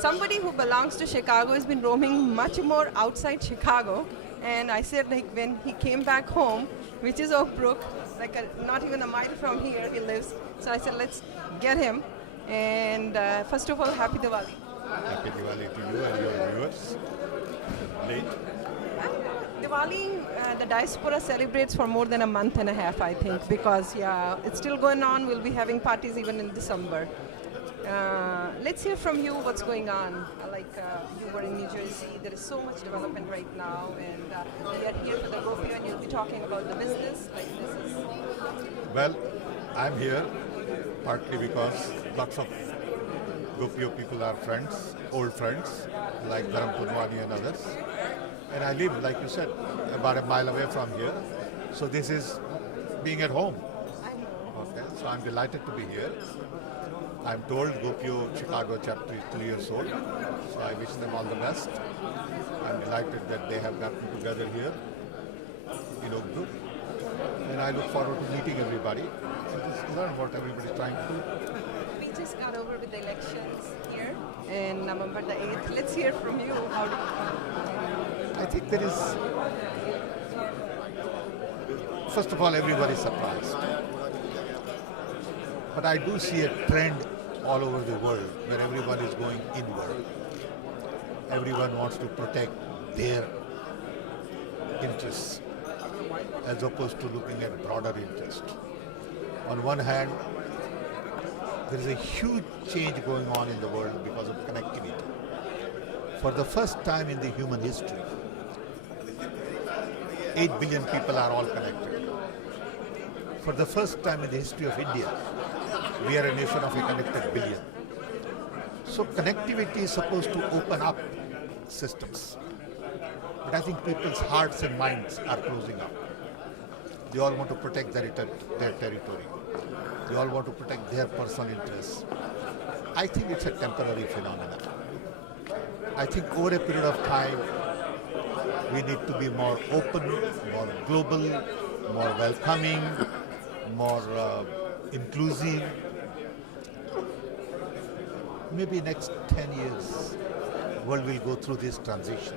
somebody who belongs to Chicago has been roaming much more outside Chicago. And I said, like, when he came back home, which is Oak Brook, like not even a mile from here he lives. So I said, let's get him. And first of all, happy Diwali. Happy Diwali to you and your viewers. Late. Diwali, the diaspora celebrates for more than a month and a half, I think, because yeah, it's still going on. We'll be having parties even in December. Let's hear from you what's going on. You were in New Jersey, there is so much development right now, and we are here for the Gopio, and you'll be talking about the business. Well, I'm here partly because lots of Gopio people are friends, old friends, like Dharam Purwani and others. And I live, like you said, about a mile away from here. So this is being at home. Okay, so I'm delighted to be here. I'm told Gopio Chicago chapter is 3 years old, so I wish them all the best. I'm delighted that they have gotten together here in Oak Brook. And I look forward to meeting everybody and just learn what everybody's trying to do. We just got over with the elections here in November the 8th. Let's hear from you. I think there is, first of all, everybody is surprised. But I do see a trend all over the world where everyone is going inward. Everyone wants to protect their interests as opposed to looking at broader interest. On one hand, there is a huge change going on in the world because of connectivity. For the first time in the human history, 8 billion people are all connected. For the first time in the history of India, we are a nation of a connected billion. So connectivity is supposed to open up systems. But I think people's hearts and minds are closing up. They all want to protect their territory. They all want to protect their personal interests. I think it's a temporary phenomenon. I think over a period of time, we need to be more open, more global, more welcoming, more inclusive. Maybe next 10 years, the world will go through this transition,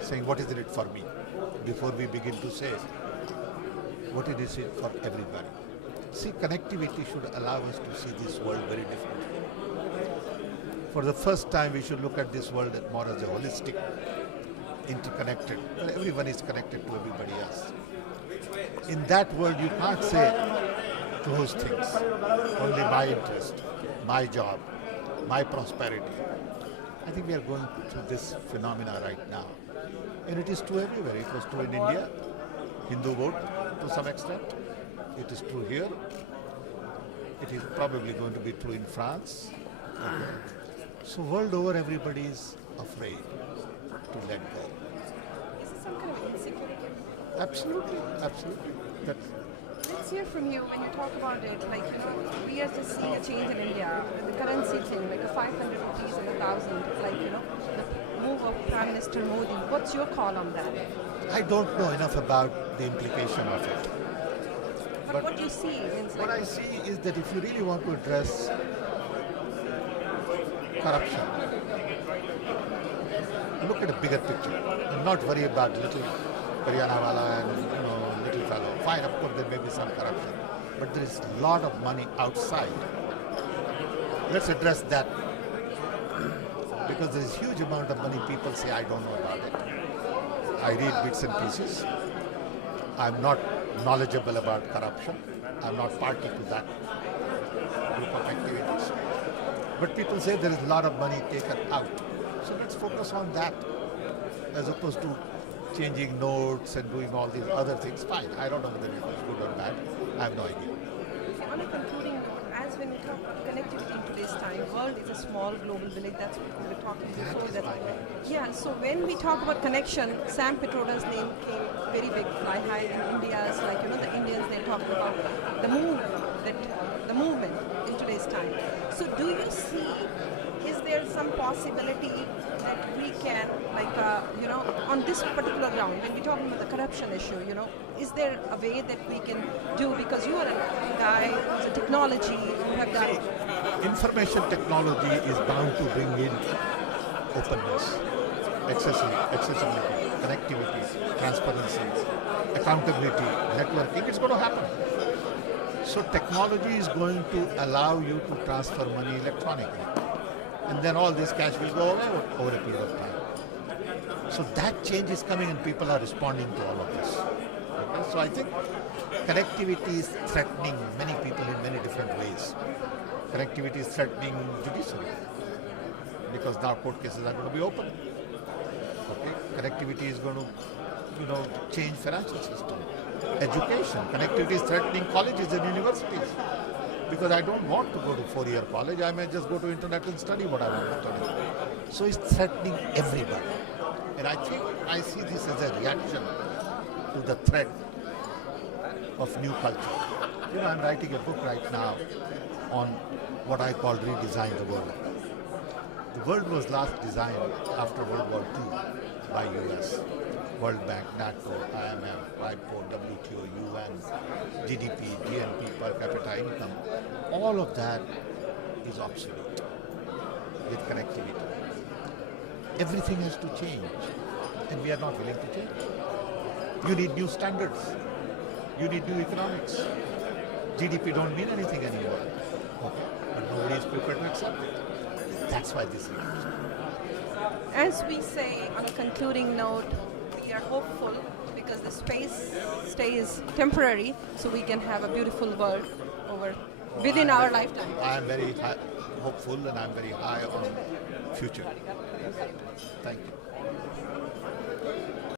saying what is in it for me, before we begin to say what it is for everybody. See, connectivity should allow us to see this world very differently. For the first time, we should look at this world more as a holistic, interconnected. Well, everyone is connected to everybody else. In that world, you can't say close things, only my interest, my job, my prosperity. I think we are going through this phenomena right now. And it is true everywhere. It was true in India, Hindu vote to some extent. It is true here. It is probably going to be true in France. So world over, everybody is afraid to let go. Is this some kind of insecurity? Absolutely, absolutely. Let's hear from you when you talk about it. We are just seeing a change in India. The currency thing, like a 500 rupees and 1,000. The move of Prime Minister Modi. What's your call on that? I don't know enough about the implication of it. But what do you see? What I see is that if you really want to address corruption, look at a bigger picture and not worry about little Haryana and little fellow. Fine, of course there may be some corruption, but there is a lot of money outside. Let's address that, because there is huge amount of money people say I don't know about it. I read bits and pieces. I'm not knowledgeable about corruption. I'm not party to that group of activities. But people say there is a lot of money taken out. So let's focus on that as opposed to changing notes and doing all these other things. Fine, I don't know whether it was good or bad. I have no idea. On a concluding note, as when we talk about connectivity in today's time, world is a small global village. That's what we were talking before. Yeah, so when we talk about connection, Sam Pitroda's name came very big, fly high in India's, the Indians, they're talking about the movement in today's time. So do you see, is there some possibility that we can, on this particular ground, when we're talking about the corruption issue, is there a way that we can do, because you are a guy who's a technology, you have done Information technology is bound to bring in openness, accessibility, connectivity, transparency, accountability, networking. It's going to happen. So technology is going to allow you to transfer money electronically. And then all this cash will go away over a period of time. So that change is coming and people are responding to all of this. Okay? So I think connectivity is threatening many people in many different ways. Connectivity is threatening judiciary because now court cases are going to be open. Okay? Connectivity is going to, change financial system. Education. Connectivity is threatening colleges and universities because I don't want to go to 4-year college. I may just go to internet and study what I want to study. So it's threatening everybody. And I think I see this as a reaction to the threat of new culture. I'm writing a book right now on what I call redesign the world. The world was last designed after World War II by US. World Bank, NATO, IMF, WIPO, WTO, UN, GDP, GNP, per capita income. All of that is obsolete with connectivity. Everything has to change and we are not willing to change. You need new standards. You need new economics. GDP don't mean anything anymore. Okay. But nobody is prepared to accept it. That's why this is happening. As we say on a concluding note, we are hopeful because the space stays temporary, so we can have a beautiful world within our lifetime. I am very hopeful and I'm very high on future. Thank you.